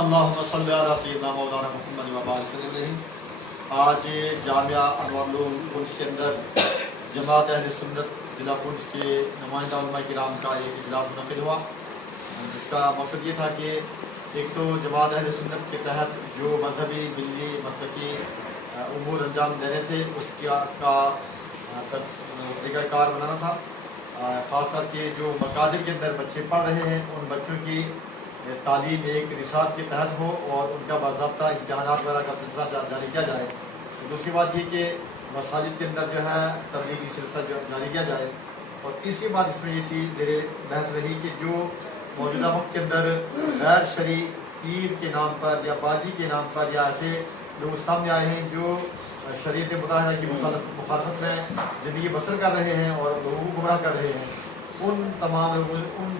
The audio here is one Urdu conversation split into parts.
اللہم صلی علی سیدنا مولانا محمد و بارک وسلم۔ آج جامعہ انوار العلوم پونچھ کے اندر جماعت اہل سنت ضلع پونچھ کے نمائندہ علماء کرام کا ایک اجلاس منعقد ہوا، جس کا مقصد یہ تھا کہ ایک تو جماعت اہل سنت کے تحت جو مذہبی ملی مسلکی امور انجام دینے تھے اس کا طریقہ کار بنانا تھا، خاص کر کے جو مکاتب کے اندر بچے پڑھ رہے ہیں ان بچوں کی تعلیم ایک نصاب کے تحت ہو اور ان کا باضابطہ امتحانات وغیرہ کا سلسلہ جاری کیا جائے۔ دوسری بات یہ کہ مساجد کے اندر جو ہے تبلیغی سلسلہ جو جاری کیا جائے، اور تیسری بات اس میں یہ تھی زیر بحث رہی کہ جو موجودہ وقت کے اندر غیر شرعی پیر کے نام پر یا باجی کے نام پر یا ایسے لوگ سامنے آئے ہیں جو شریعت مطالعہ کی مخالفت میں زندگی بسر کر رہے ہیں اور لوگوں کو گمراہ کر رہے ہیں، ان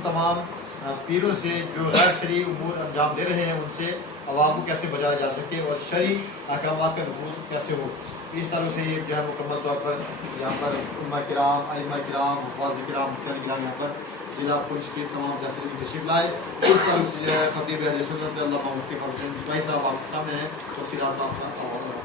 تمام پیروں سے جو غیر شرعی امور انجام دے رہے ہیں ان سے عوام کو کیسے بچایا جا سکے اور شرعی احکامات کا نفوذ کیسے ہو، اس طرح سے یہ جو ہے مکمل طور پر یہاں پر علماء کرام، ائمہ کرام، حفاظ کرام، مفتیان کرام یہاں پر ضلع پونچھ کے تمام فیصلے کی تشریف لائے۔ اس طرح سے جو ہے خطیب اہل سنت علامہ مفتی حسین مصباحی صاحب آپ کے سامنے ہیں، تفصیلات صاحب کا حوالہ۔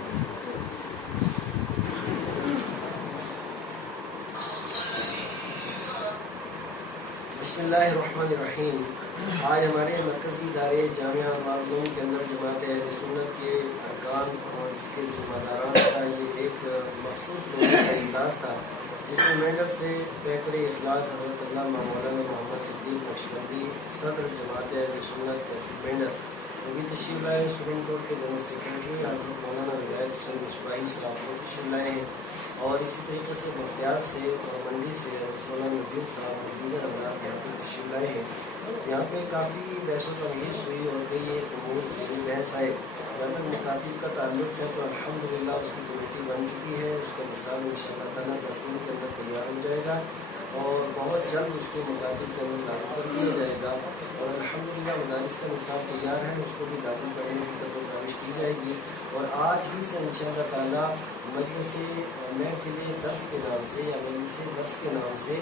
بسم اللہ الرحمن الرحیم۔ آج ہمارے مرکزی ادارے جامعہ انوار العلوم کے اندر جماعت اہل سنت کے ارکان اور اس کے ذمہ داران کا یہ ایک مخصوص لوگوں کا اجلاس تھا، جس میں ممبر سے بہتر اخلاص حضرت علامہ مولانا محمد صدیق نقشبندی صدر جماعت اہل سنت تحصیل مینڈر، وہ بھی تشریف لائے۔ سپریم کورٹ کے جنرل سیکرٹری حضرت مولانا ولایت حسین مصباحی صاحب کو تشریف لائے ہیں، اور اسی طریقے سے مفتیات سے اور منڈی سے مولانا نذیر صاحب اور دیگر حضرات یہاں پہ تشریف لائے ہیں۔ یہاں پہ کافی بحث و تبحث ہوئی اور کئی ایک امور ذہنی بحث آئے۔ جہاں تک مکاتب کا تعلق ہے تو الحمدللہ اس کی کمیٹی بن چکی ہے، اس کا مثال ان شاء اللہ تعالیٰ 10 دن کے اندر تیار ہو جائے گا اور بہت جلد اس کو مکاتب کے اندر لاگو کر دیا جائے گا، اور الحمدللہ مدارس کا مثال تیار ہے، اس کو بھی لاگو کرنے کی کوشش کی جائے گی۔ اور آج ہی سے ان شاء اللہ تعالیٰ مجلس محفل درس کے نام سے یا مجلس درس کے نام سے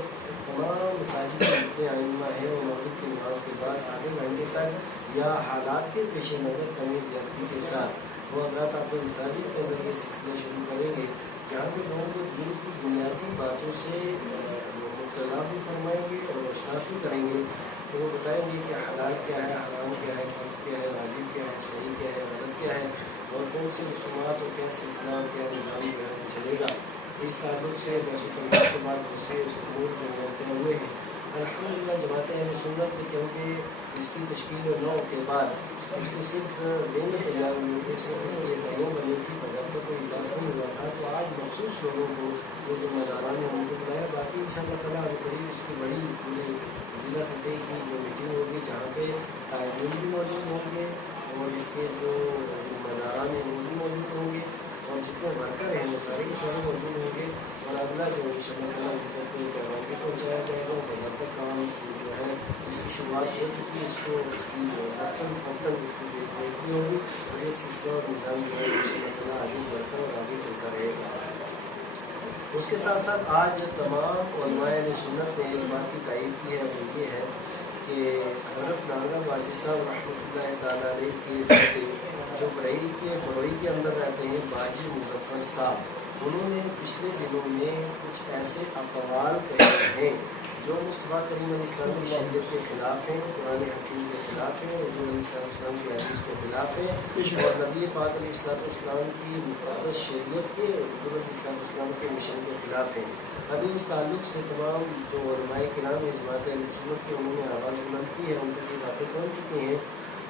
تمام مساجد کے جتنے ائمہ ہیں اور مغرب کی نماز کے بعد آدھے گھنٹے تک یا حالات کے پیش نظر کمی زیادتی کے ساتھ وہ حضرات اپنے مساجد کے اندر یہ سلسلہ شروع کریں گے، جہاں پہ لوگوں کو دین کی بنیادی باتوں سے مطلع بھی فرمائیں گے اور اشناس بھی کریں گے، تو وہ بتائیں گے کہ حلال کیا ہے، حرام کیا ہے، فرض کیا ہے، واجب کیا ہے، صحیح کیا ہے، غلط کیا ہے، اور کون سے رسومات اور کیسے اسلام کیا نظام جو ہے چلے گا۔ اس تعلق سے بحث و تبحث کے بعد دوسرے امور جو طے ہوئے ہیں۔ الحمدللہ جماعت اہل سنت کیونکہ اس کی تشکیل 9 کے بعد اس کو صرف دن میں تیار ہوئی تھی، صرف اس کی ایک ایام بنی تھی، باضابطہ کوئی اجلاس نہیں ہوا تھا، تو آج مخصوص لوگوں کو جو ذمہ داران نے ان کو بلایا۔ باقی ان شاء اللہ تعالیٰ قریب اس کی بڑی پورے ضلع سطح کی جو میٹنگ ہوگی جہاں پہ قائدین بھی موجود ہوں گے اور اس کے جو ذمہ داران ہیں وہ بھی موجود ہوں گے اور جتنے ورکر ہیں وہ سارے کے سارے موجود ہوں گے، اور اگلا جو ان شاء اللہ تعالیٰ کوئی پیغام بھی پہنچایا جائے گا، اور کام جو ہے جس کی شروعات ہو چکی ہے اس کو اس کی وقتاً اس کی دیکھ ریکھ بھی ہوگی، اور یہ سلسلہ اور نظام جو ہے ان شاء اللہ تعالیٰ آگے بڑھتا اور آگے چلتا رہے گا۔ اس کے ساتھ ساتھ آج تمام علماء اہل سنت نے ایک بات کی تائید کی ہے، وہ یہ ہے کہ حضرت ناگا باجی صاحب رحمۃ اللہ تعالیٰ علیہ کے بیٹے جو بڑوئی کے اندر رہتے ہیں باجی مظفر صاحب، انہوں نے پچھلے دنوں میں کچھ ایسے اقوال کہے ہیں جو مصطفیٰ کریم علیہ السلام کی شریعت کے خلاف ہیں، قرآن حکیم کے خلاف ہیں، حضور علیہ السلام کی حدیث کے خلاف ہیں، اور نبی پاک علیہ السلام کی مقدس شریعت کے، حضور علیہ السلام کے مشن کے خلاف ہیں۔ ابھی اس تعلق سے تمام جو علماء کرام ہیں جماعت اہل سنت کے انہوں نے آواز بلند کی ہے، ان تک یہ باتیں پہنچ چکی ہیں،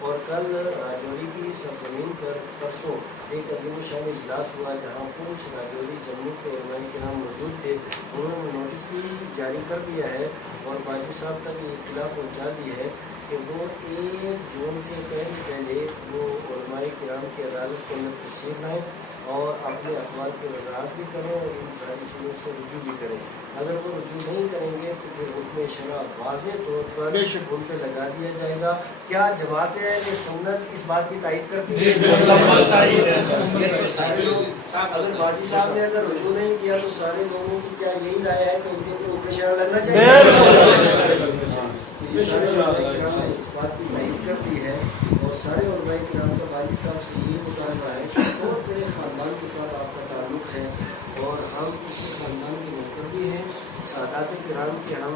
اور کل راجوری کی سرزمین پر پرسوں ایک عظیم الشان اجلاس ہوا جہاں پونچھ راجوری جموں کے علماء کرام موجود تھے، انہوں نے نوٹس بھی جاری کر دیا ہے اور باجی صاحب تک یہ اطلاع پہنچا دی ہے کہ وہ 1 جون سے پہلے وہ علماء کرام کی عدالت کے اندر تشریف لائیں اور اپنے اقوال کی وضاحت بھی کریں اور ان ساری چیزوں سے رجوع بھی کریں۔ اگر وہ رجوع نہیں کریں گے تو پھر حکم شرع واضح طور پر ان پہ لگا دیا جائے گا۔ کیا جماعت اہل سنت اس بات کی تائید کرتی ہے؟ اگر باجی صاحب نے اگر رجوع نہیں کیا تو سارے لوگوں کی کیا یہی رائے ہے کہ ان کے حکم شرع لگنا چاہیے؟ اس بات کی تائید کرتی ہے اور سارے علماء کرام کا والد صاحب سے یہ مطالبہ ہے کہ بہت بڑے خاندان کے ساتھ آپ کا تعلق ہے اور ہم اسی خاندان کے نوکر بھی ہیں، سادات کرام کے ہم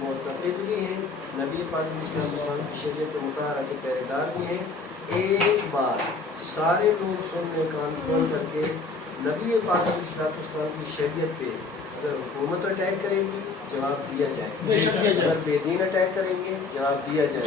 معتقد بھی ہیں، نبی پاک صلی اللہ علیہ وسلم کی شریعت مطہرہ کے پہرے دار بھی ہیں۔ ایک بار سارے لوگ سن لیں کان کھول کر کے، نبی پاک علیہ السلام کی شریعت پہ اگر حکومت اٹیک کرے گی جواب دیا جائے، اگر بے دین اٹیک کریں گے جواب دیا جائے،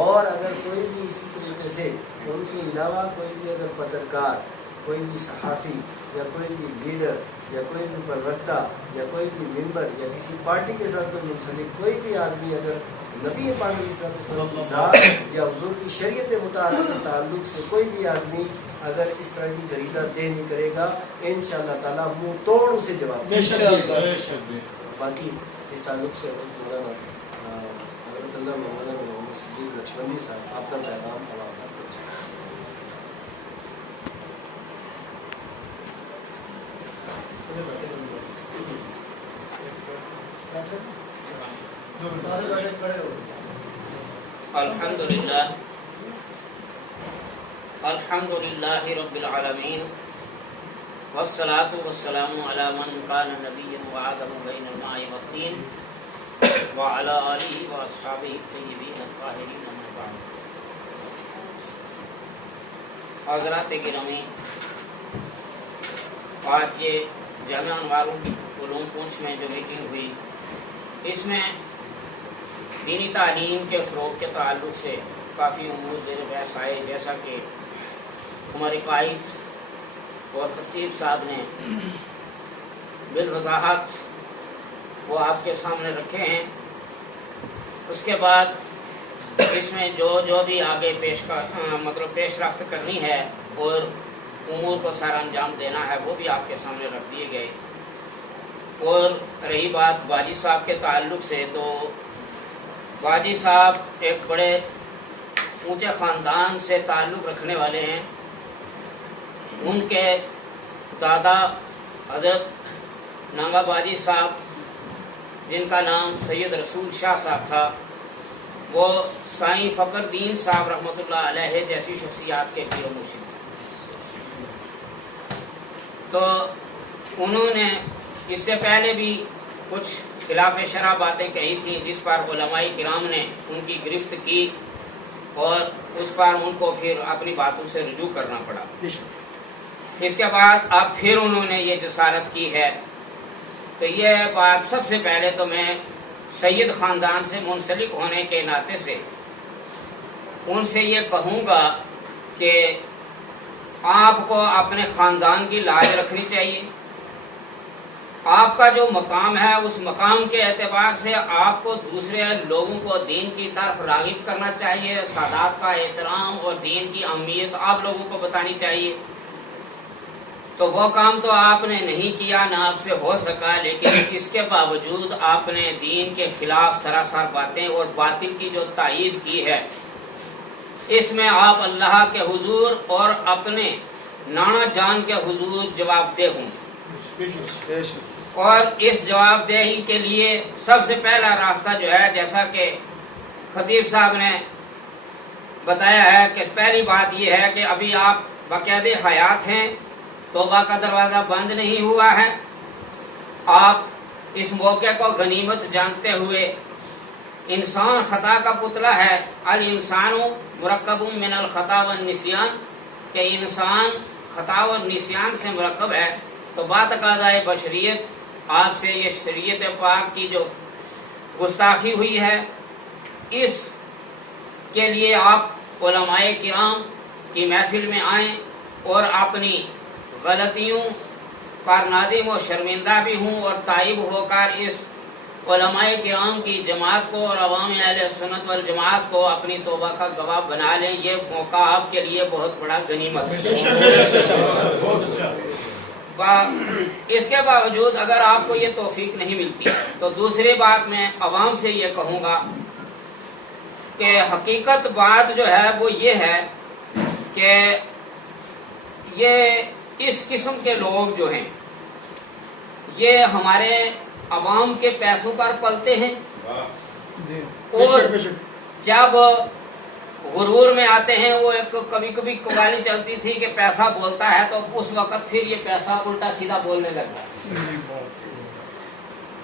اور اگر کوئی بھی اسی طریقے سے ان کے علاوہ کوئی بھی اگر پترکار، کوئی بھی صحافی یا کوئی بھی لیڈر یا کوئی بھی پروکتا یا کوئی بھی ممبر یا کسی پارٹی کے ساتھ کوئی منسلک کوئی بھی آدمی اگر نبی پاک علیہ السلام کی ذات یا حضور کی شریعت مطالعہ کے تعلق سے کوئی بھی آدمی اگر اس طرح کی جریدہ دے نہیں کرے گا، انشاءاللہ تعالیٰ منہ توڑ اسے جواب دے گا۔ باقی اس تعلق سے حضرت اللہ مولانا محمد صدیق لچھمنی صاحب آپ کا پیغام حوالہ کرتے ہیں۔ الحمدللہ رب العالمین والصلاة والسلام علی من کان نبیا وآدم بین الماء والطین وعلی آلہ واصحابہ الطیبین الطاہرین اما بعد۔ حضرات گرامی، آج یہ جامعہ انوار العلوم پونچھ میں جو میٹنگ ہوئی، اس میں دینی تعلیم کے فروغ کے تعلق سے کافی امور زیر بحث آئے، جیسا کہ ہمارے قائد اور خطیب صاحب نے بالوضاحت وہ آپ کے سامنے رکھے ہیں۔ اس کے بعد اس میں جو بھی آگے پیش رفت کرنی ہے اور امور کو سارا انجام دینا ہے وہ بھی آپ کے سامنے رکھ دیے گئے۔ اور رہی بات باجی صاحب کے تعلق سے، تو باجی صاحب ایک بڑے اونچے خاندان سے تعلق رکھنے والے ہیں۔ ان کے دادا حضرت نانگا باجی صاحب، جن کا نام سید رسول شاہ صاحب تھا، وہ سائیں فخر دین صاحب رحمۃ اللہ علیہ جیسی شخصیات کے پیر و مرشد۔ تو انہوں نے اس سے پہلے بھی کچھ خلاف شرع باتیں کہی تھیں، جس پر علماء کرام نے ان کی گرفت کی اور اس پر ان کو پھر اپنی باتوں سے رجوع کرنا پڑا۔ اس کے بعد اب پھر انہوں نے یہ جسارت کی ہے۔ تو یہ بات سب سے پہلے تو میں سید خاندان سے منسلک ہونے کے ناطے سے ان سے یہ کہوں گا کہ آپ کو اپنے خاندان کی لاج رکھنی چاہیے۔ آپ کا جو مقام ہے اس مقام کے اعتبار سے آپ کو دوسرے لوگوں کو دین کی طرف راغب کرنا چاہیے، سادات کا احترام اور دین کی اہمیت آپ لوگوں کو بتانی چاہیے۔ تو وہ کام تو آپ نے نہیں کیا، نہ آپ سے ہو سکا، لیکن اس کے باوجود آپ نے دین کے خلاف سراسر باتیں اور باطل کی جو تائید کی ہے، اس میں آپ اللہ کے حضور اور اپنے نانا جان کے حضور جواب دہ ہوں۔ اور اس جواب دہی کے لیے سب سے پہلا راستہ جو ہے، جیسا کہ خطیب صاحب نے بتایا ہے، کہ پہلی بات یہ ہے کہ ابھی آپ باقاعدہ حیات ہیں، توبہ کا دروازہ بند نہیں ہوا ہے۔ آپ اس موقع کو غنیمت جانتے ہوئے، انسان خطا کا پتلا ہے، الانسان مرکب من الخطا والنسیان، کہ انسان خطا اور نسیان سے مرکب ہے۔ تو باتقاضائے بشریت آپ سے یہ شریعت پاک کی جو گستاخی ہوئی ہے، اس کے لیے آپ علماء کرام کی محفل میں آئیں اور اپنی غلطیوں پر نادم و شرمندہ بھی ہوں، اور تائب ہو کر اس علماء کرام کی جماعت کو اور عوام اہل سنت والجماعت کو اپنی توبہ کا گواہ بنا لیں۔ یہ موقع آپ کے لیے بہت بڑا غنیمت ہے۔ اس کے باوجود اگر آپ کو یہ توفیق نہیں ملتی تو دوسری بات میں عوام سے یہ کہوں گا کہ حقیقت بات جو ہے وہ یہ ہے کہ یہ اس قسم کے لوگ جو ہیں یہ ہمارے عوام کے پیسوں پر پلتے ہیں، اور جب غرور میں آتے ہیں. وہ ایک کبھی کبھی قوالی چلتی تھی کہ پیسہ بولتا ہے تو اس وقت پھر یہ پیسہ الٹا سیدھا بولنے لگتا ہے.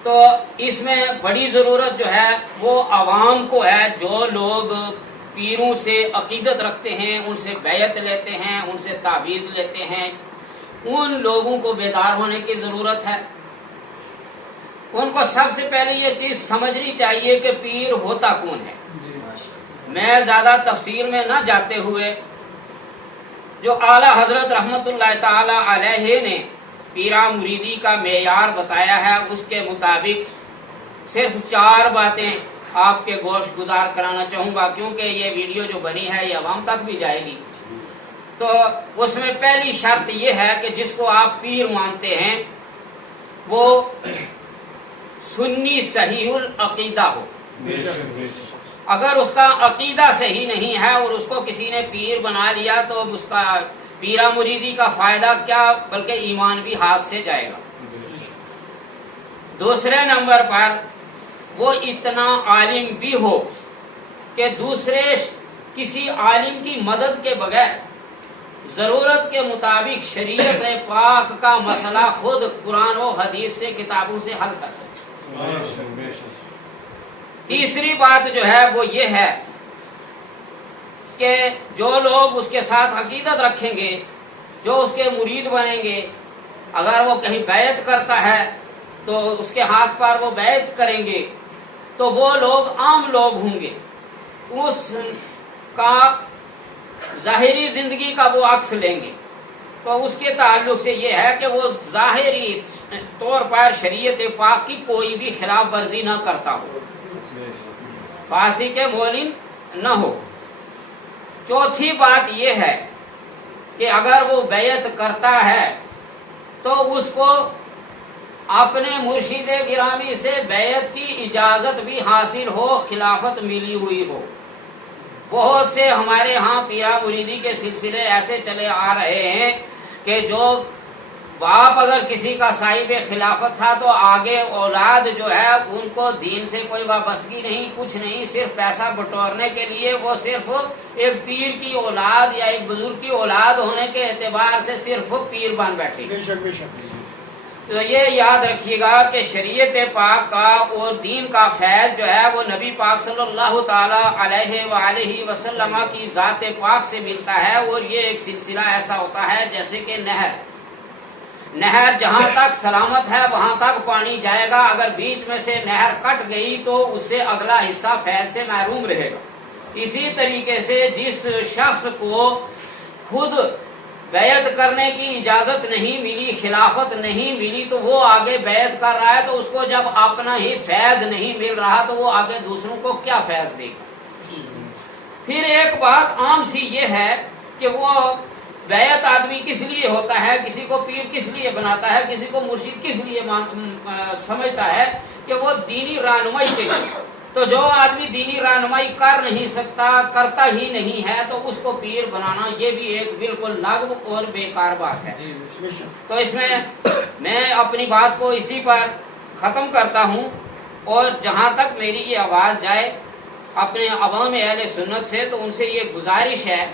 تو اس میں بڑی ضرورت جو ہے وہ عوام کو ہے. جو لوگ پیروں سے عقیدت رکھتے ہیں، ان سے بیعت لیتے ہیں، ان سے تعویذ لیتے ہیں، ان لوگوں کو بیدار ہونے کی ضرورت ہے. ان کو سب سے پہلے یہ چیز سمجھنی چاہیے کہ پیر ہوتا کون ہے. میں زیادہ تفسیر میں نہ جاتے ہوئے، جو اعلیٰ حضرت رحمت اللہ تعالی علیہ نے پیرا مریدی کا معیار بتایا ہے، اس کے مطابق صرف 4 باتیں آپ کے گوش گزار کرانا چاہوں گا، کیونکہ یہ ویڈیو جو بنی ہے یہ عوام تک بھی جائے گی. تو اس میں پہلی شرط یہ ہے کہ جس کو آپ پیر مانتے ہیں وہ سنی صحیح العقیدہ ہو. اگر اس کا عقیدہ صحیح نہیں ہے اور اس کو کسی نے پیر بنا لیا تو اس کا پیرا مریدی کا فائدہ کیا، بلکہ ایمان بھی ہاتھ سے جائے گا. دوسرے نمبر پر وہ اتنا عالم بھی ہو کہ دوسرے کسی عالم کی مدد کے بغیر ضرورت کے مطابق شریعت پاک کا مسئلہ خود قرآن و حدیث سے کتابوں سے حل کر سکے. تیسری بات جو ہے وہ یہ ہے کہ جو لوگ اس کے ساتھ عقیدت رکھیں گے، جو اس کے مرید بنیں گے، اگر وہ کہیں بیعت کرتا ہے تو اس کے ہاتھ پر وہ بیعت کریں گے تو وہ لوگ عام لوگ ہوں گے. اس کا ظاہری زندگی کا وہ عکس لیں گے. تو اس کے تعلق سے یہ ہے کہ وہ ظاہری طور پر شریعت پاک کی کوئی بھی خلاف ورزی نہ کرتا ہو، فاسق مولن نہ ہو. چوتھی بات یہ ہے کہ اگر وہ بیعت کرتا ہے تو اس کو اپنے مرشد گرامی سے بیعت کی اجازت بھی حاصل ہو، خلافت ملی ہوئی ہو. بہت سے ہمارے ہاں پیرا مریدی کے سلسلے ایسے چلے آ رہے ہیں کہ جو باپ اگر کسی کا صاحب خلافت تھا تو آگے اولاد جو ہے ان کو دین سے کوئی وابستگی نہیں، کچھ نہیں، صرف پیسہ بٹورنے کے لیے وہ صرف ایک پیر کی اولاد یا ایک بزرگ کی اولاد ہونے کے اعتبار سے صرف پیر بن بیٹھے. تو یہ یاد رکھیے گا کہ شریعت پاک کا اور دین کا فیض جو ہے وہ نبی پاک صلی اللہ تعالی علیہ وآلہ وسلم کی ذات پاک سے ملتا ہے. اور یہ ایک سلسلہ ایسا ہوتا ہے جیسے کہ نہر جہاں تک سلامت ہے وہاں تک پانی جائے گا، اگر بیچ میں سے نہر کٹ گئی تو اس سے اگلا حصہ فیض سے محروم رہے گا. اسی طریقے سے جس شخص کو خود بیعت کرنے کی اجازت نہیں ملی، خلافت نہیں ملی، تو وہ آگے بیعت کر رہا ہے تو اس کو جب اپنا ہی فیض نہیں مل رہا تو وہ آگے دوسروں کو کیا فیض دے گا. پھر ایک بات عام سی یہ ہے کہ وہ بیعت آدمی کس لیے ہوتا ہے، کسی کو پیر کس لیے بناتا ہے، کسی کو مرشد کس لیے سمجھتا ہے کہ وہ دینی رہنمائی کے لیے. تو جو آدمی دینی رہنمائی کر نہیں سکتا، کرتا ہی نہیں ہے، تو اس کو پیر بنانا یہ بھی ایک بالکل لغو اور بیکار بات ہے. تو اس میں اپنی بات کو اسی پر ختم کرتا ہوں. اور جہاں تک میری یہ آواز جائے اپنے عوام اہل سنت سے، تو ان سے یہ گزارش ہے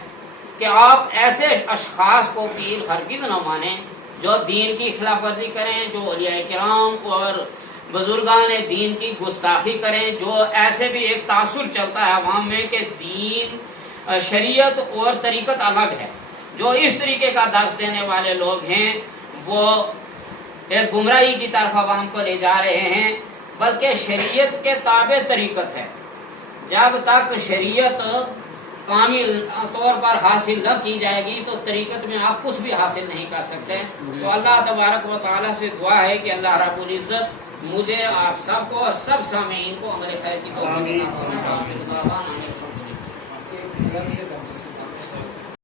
کہ آپ ایسے اشخاص کو پیر ہرگز نہ مانیں جو دین کی خلاف ورزی کریں، جو اولیاء کرام اور بزرگان دین کی گستاخی کریں، جو ایسے بھی ایک تاثر چلتا ہے عوام میں کہ دین شریعت اور طریقت الگ ہے. جو اس طریقے کا درس دینے والے لوگ ہیں وہ ایک گمراہی کی طرف عوام کو لے جا رہے ہیں، بلکہ شریعت کے تابع طریقت ہے. جب تک شریعت کامل طور پر حاصل نہ کی جائے گی تو طریقت میں آپ کچھ بھی حاصل نہیں کر سکتے. تو اللہ تبارک و تعالیٰ سے دعا ہے کہ اللہ رب العزت مجھے آپ سب کو اور سب سامعین کو عمل خیر کی توفیق عطا فرمائے.